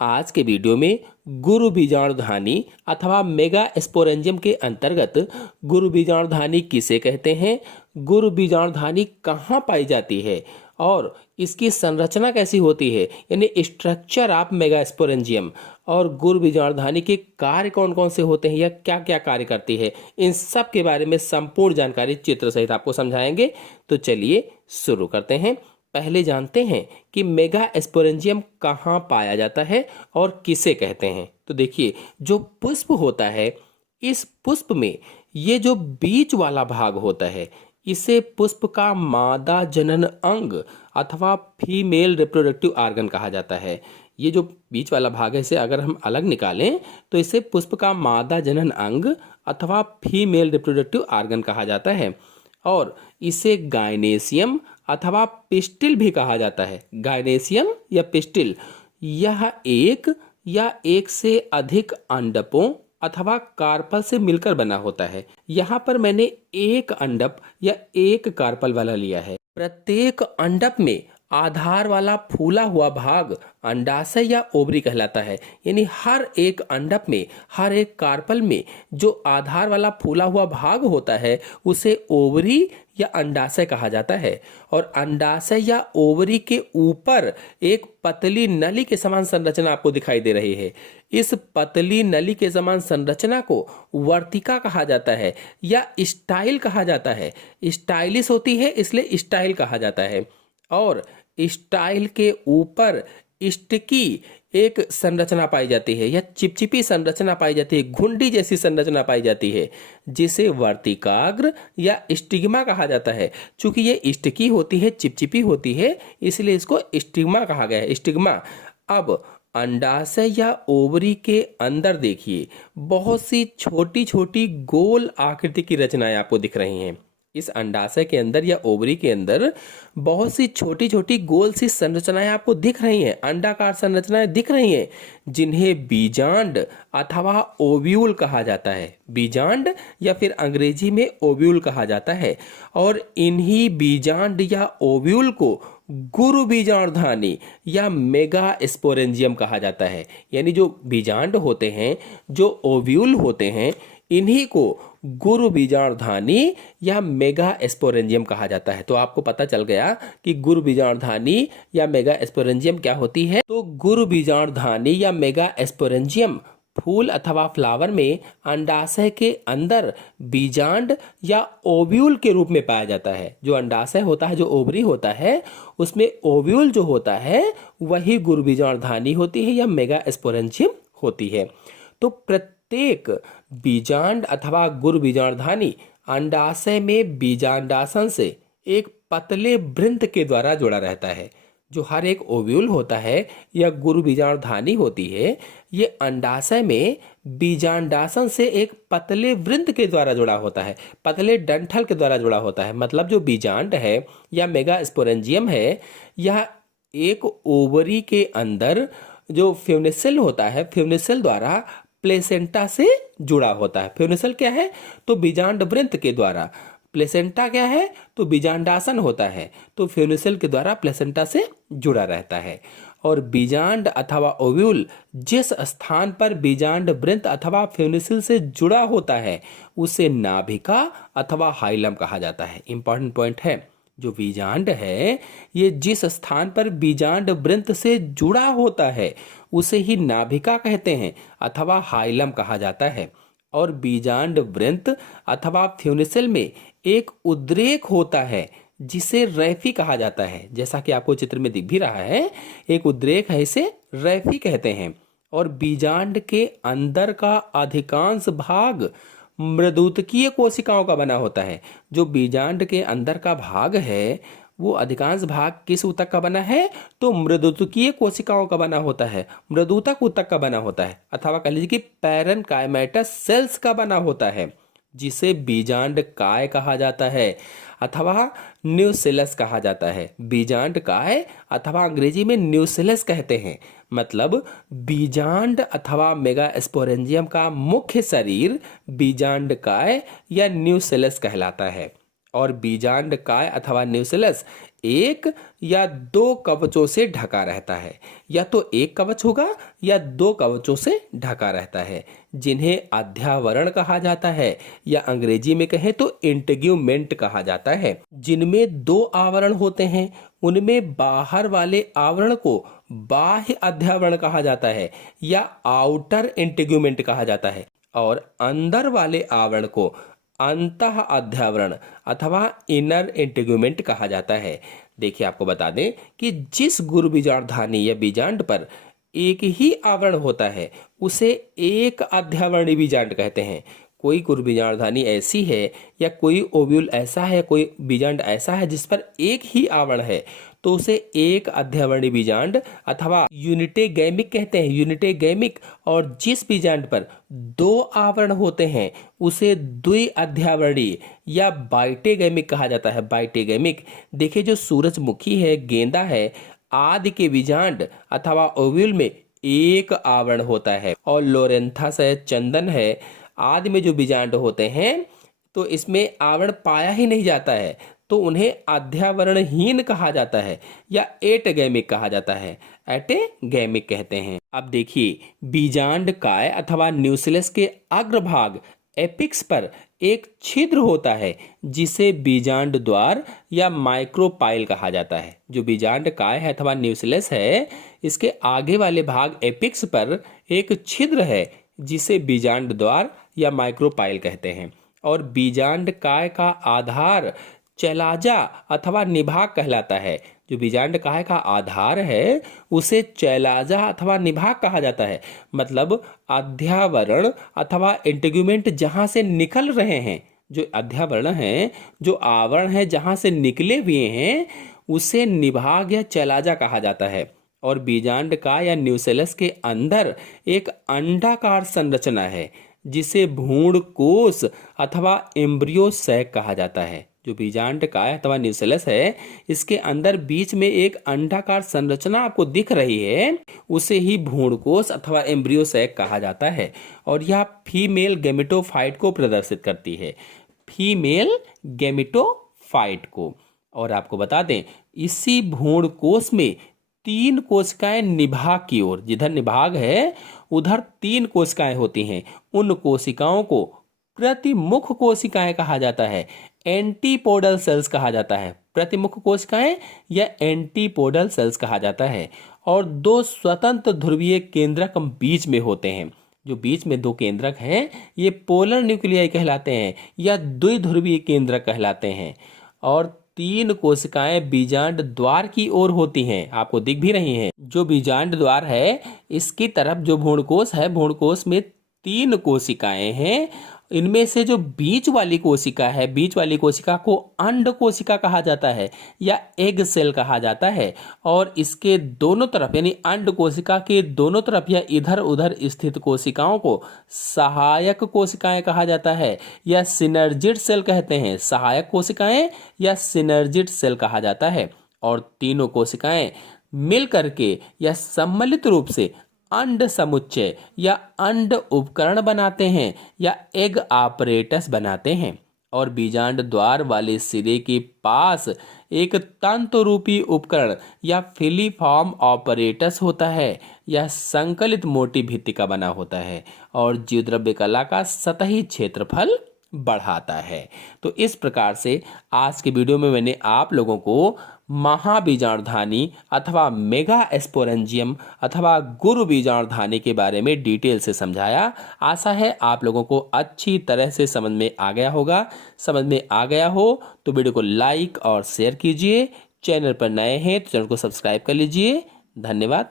आज के वीडियो में गुरु बीजाणुधानी अथवा मेगा स्पोरेंजियम के अंतर्गत गुरु बीजाणुधानी किसे कहते हैं, गुरु बीजाणुधानी कहाँ पाई जाती है और इसकी संरचना कैसी होती है, यानी स्ट्रक्चर ऑफ मेगा स्पोरेंजियम, और गुरु बीजाणुधानी के कार्य कौन कौन से होते हैं या क्या क्या कार्य करती है, इन सब के बारे में संपूर्ण जानकारी चित्र सहित आपको समझाएंगे। तो चलिए शुरू करते हैं। पहले जानते हैं कि मेगा स्पोरेंजियम कहाँ पाया जाता है और किसे कहते हैं। तो देखिए, जो पुष्प होता है, इस पुष्प में ये जो बीच वाला भाग होता है, इसे पुष्प का मादा जनन अंग अथवा फीमेल रिप्रोडक्टिव ऑर्गन कहा जाता है। ये जो बीच वाला भाग है, इसे अगर हम अलग निकालें तो इसे पुष्प का मादा जनन अंग अथवा फीमेल रिप्रोडक्टिव ऑर्गन कहा जाता है, और इसे गायनेसियम अथवा पिस्टिल भी कहा जाता है। गायनेसियम या पिस्टिल, यह एक या एक से अधिक अंडकों अथवा कार्पल से मिलकर बना होता है। यहाँ पर मैंने एक अंडक या एक कार्पल वाला लिया है। प्रत्येक अंडक में आधार वाला फूला हुआ भाग अंडाशय या ओवरी कहलाता है। यानी हर एक अंडक में, हर एक कार्पल में जो आधार वाला फूला हुआ भाग होता है उसे ओवरी या अंडाशय कहा जाता है। और अंडाशय या ओवरी के ऊपर एक पतली नली के समान संरचना आपको दिखाई दे रही है। इस पतली नली के समान संरचना को वर्तिका कहा जाता है या स्टाइल कहा जाता है। स्टाइलिश होती है इसलिए स्टाइल कहा जाता है। और स्टाइल के ऊपर स्टिकी एक संरचना पाई जाती है या चिपचिपी संरचना पाई जाती है, घुंडी जैसी संरचना पाई जाती है, जिसे वर्तिकाग्र या स्टिग्मा कहा जाता है। चूंकि ये स्टिकी होती है, चिपचिपी होती है, इसलिए इसको स्टिग्मा कहा गया है, स्टिग्मा। अब अंडाशय या ओवरी के अंदर देखिए, बहुत सी छोटी छोटी गोल आकृति की रचनाएं आपको दिख रही हैं। इस अंडाशय के अंदर या ओवरी के अंदर बहुत सी छोटी छोटी गोल सी संरचनाएं आपको दिख रही हैं, अंडाकार संरचनाएं दिख रही हैं, जिन्हें बीजांड अथवा ओव्यूल कहा जाता है। बीजांड या फिर अंग्रेजी में ओव्यूल कहा जाता है। और इन्हीं बीजांड या ओव्यूल को गुरु बीजाणुधानी या मेगा स्पोरेंजियम कहा जाता है। यानी जो बीजांड होते हैं, जो ओव्यूल होते हैं, इन्हीं को गुरु बीजाणुधानी या मेगा स्पोरेंजियम कहा जाता है। तो आपको पता चल गया कि गुरु बीजाणुधानी या मेगा स्पोरेंजियम क्या होती है। तो गुरु बीजाणुधानी या मेगा स्पोरेंजियम फूल अथवा फ्लावर में अंडाशय के अंदर बीजांड या ओव्यूल के रूप में पाया जाता है। जो अंडाशय होता है, जो ओवरी होता है, उसमें ओव्यूल जो होता है वही गुरु बीजाणुधानी होती है या मेगा स्पोरेंजियम होती है। तो प्रत्येक बीजांड अथवा गुरु बीजाणुधानी अंडाशय में बीजांडासन से एक पतले वृंत के द्वारा जुड़ा रहता है। जो हर एक ओव्यूल होता है या गुरु बीजाणुधानी होती है, ये अंडाशय में बीजांडासन से एक पतले वृंत के द्वारा जुड़ा होता है, पतले डंठल के द्वारा जुड़ा होता है। मतलब जो बीजांड है या मेगा स्पोरेंजियम है, यह एक ओवरी के अंदर जो फ्यूनिसल होता है, फ्यूनिसल द्वारा प्लेसेंटा से जुड़ा होता है। फ्यूनिसल क्या है? तो बीजांड वृंत के द्वारा। प्लेसेंटा क्या है? तो बीजांडासन होता है। तो फ्यूनिसल के द्वारा प्लेसेंटा से जुड़ा रहता है। और बीजांड अथवा ओव्यूल जिस स्थान पर बीजांड वृंत अथवा फ्यूनिसल से जुड़ा होता है उसे नाभिका अथवा हाइलम कहा जाता है। इंपॉर्टेंट पॉइंट है, जो बीजांड है ये जिस स्थान पर बीजांड वृंत से जुड़ा होता है उसे ही नाभिका कहते हैं अथवा हाइलम कहा जाता है। और बीजांड वृंत अथवा फ्यूनिसल में एक उद्रेक होता है जिसे रैफी कहा जाता है। जैसा कि आपको चित्र में दिख भी रहा है, एक उद्रेक है, इसे रैफी कहते हैं। और बीजांड के अंदर का अधिकांश भाग मृदुतकीय कोशिकाओं का बना होता है। जो बीजांड के अंदर का भाग है वो अधिकांश भाग किस ऊतक का बना है? तो मृदुतकीय कोशिकाओं का बना होता है, मृदुतक ऊतक का बना होता है, अथवा कह लीजिए कि पैरेनकाइमेटस सेल्स का बना होता है, जिसे बीजांड काय कहा जाता है अथवा न्यूसेलस कहा जाता है। बीजांड काय अथवा अंग्रेजी में न्यूसेलस कहते हैं। मतलब बीजांड अथवा मेगा स्पोरेंजियम का मुख्य शरीर बीजांड काय या न्यूसेलस कहलाता है। और बीजांड काय अथवा न्यूक्लियस एक या दो कवचों से ढका रहता है। या तो एक कवच होगा या दो कवचों से ढका रहता है, जिन्हें अध्यावरण कहा जाता है, या अंग्रेजी में कहें तो इंटीग्यूमेंट कहा जाता है। जिनमें दो आवरण होते हैं उनमें बाहर वाले आवरण को बाह्य अध्यावरण कहा जाता है या आउटर इंटीग्यूमेंट कहा जाता है, और अंदर वाले आवरण को अंतः अध्यावरण अथवा इनर इंटीग्यूमेंट कहा जाता है। देखिए, आपको बता दें कि जिस गुरु बीजांडधानी या बीजांड पर एक ही आवरण होता है उसे एक अध्यावरणी बीजांड कहते हैं। कोई गुरु बीजांडधानी ऐसी है या कोई ओव्यूल ऐसा है, कोई बीजांड ऐसा है जिस पर एक ही आवरण है, तो उसे एक अध्यावरणी बीजांड अथवा यूनिटेगैमिक कहते हैं, यूनिटेगैमिक। और जिस बीजांड पर दो आवरण होते हैं उसे द्विअध्यावरणी या बाइटेगैमिक कहा जाता है, बाइटेगैमिक। देखिए, जो सूरजमुखी है, गेंदा है, आदि के बीजांड अथवा ओव्यूल में एक आवरण होता है, और लोरेंथस है, चंदन है, आदि में जो बीजांड होते हैं तो इसमें आवरण पाया ही नहीं जाता है, तो उन्हें अध्यावरणहीन कहा जाता है या एटगैमिक कहा जाता है, एटेगैमिक कहते हैं। अब देखिए, बीजांड काय अथवा न्यूक्लियस के अग्रभाग एपिक्स पर एक छिद्र होता है जिसे बीजांड द्वार या माइक्रोपाइल कहा जाता है। जो बीजांड काय है अथवा न्यूक्लियस है, इसके आगे वाले भाग एपिक्स पर एक छिद्र है जिसे बीजांड द्वार या माइक्रोपाइल कहते हैं। और बीजांड काय का आधार चैलाजा अथवा निभाग कहलाता है। जो बीजांड काय का आधार है उसे चैलाजा अथवा निभाग कहा जाता है। मतलब अध्यावरण अथवा इंटीग्यूमेंट जहां से निकल रहे हैं, जो अध्यावरण है, जो आवरण है जहां से निकले हुए हैं, उसे निभाग या चैलाजा कहा जाता है। और बीजांड काय या न्यूक्लियस के अंदर एक अंडाकार संरचना है जिसे भ्रूण कोश अथवा एम्ब्रियो सैक कहा जाता है। जो बीजांड काय अथवा न्यूक्लियस है, इसके अंदर बीच में एक अंडाकार संरचना आपको दिख रही है, उसे ही भ्रूणकोश अथवा एम्ब्रियो सैक कहा जाता है। और यह फीमेल गैमेटोफाइट को प्रदर्शित करती है, फीमेल गैमेटोफाइट को। और आपको बता दें, इसी भ्रूणकोश में 3 कोशिकाएं निभाग की ओर, जिधर निभाग है उधर 3 कोशिकाएं होती हैं। उन कोशिकाओं को प्रतिमुख कोशिकाएं कहा जाता है, एंटीपोडल सेल्स कहा जाता है। प्रतिमुख कोशिकाएं या एंटीपोडल सेल्स कहा जाता है। और 2 स्वतंत्र ध्रुवीय केंद्रक बीच में होते हैं। जो बीच में 2 केंद्रक हैं ये पोलर न्यूक्लियाई कहलाते हैं या द्विध्रुवीय केंद्रक कहलाते हैं। और 3 कोशिकाएं बीजांड द्वार की ओर होती हैं, आपको दिख भी रही हैं। जो बीजांड द्वार है इसकी तरफ जो भ्रूणकोश है, भ्रूणकोश में 3 कोशिकाएं हैं। इनमें से जो बीच वाली कोशिका है, बीच वाली कोशिका को अंड कोशिका कहा जाता है या एग सेल कहा जाता है। और इसके दोनों तरफ यानी अंड कोशिका के दोनों तरफ या इधर उधर स्थित कोशिकाओं को सहायक कोशिकाएं कहा जाता है या सिनर्जिड सेल कहते हैं। सहायक कोशिकाएं या सिनर्जिड सेल कहा जाता है। और तीनों कोशिकाएं मिल करके या सम्मिलित रूप से अंड समुच्चय या अंड उपकरण बनाते हैं या एग आपरेटस बनाते हैं। और बीजांड द्वार वाले सिरे के पास एक तंतु रूपी उपकरण या फिलीफॉर्म ऑपरेटस होता है या संकलित मोटी भित्ति का बना होता है और जीवद्रव्य कला का सतही क्षेत्रफल बढ़ाता है। तो इस प्रकार से आज के वीडियो में मैंने आप लोगों को महाबीजाणुधानी अथवा मेगा स्पोरेंजियम अथवा गुरु बीजाणुधानी के बारे में डिटेल से समझाया। आशा है आप लोगों को अच्छी तरह से समझ में आ गया होगा। समझ में आ गया हो तो वीडियो को लाइक और शेयर कीजिए। चैनल पर नए हैं तो चैनल को सब्सक्राइब कर लीजिए। धन्यवाद।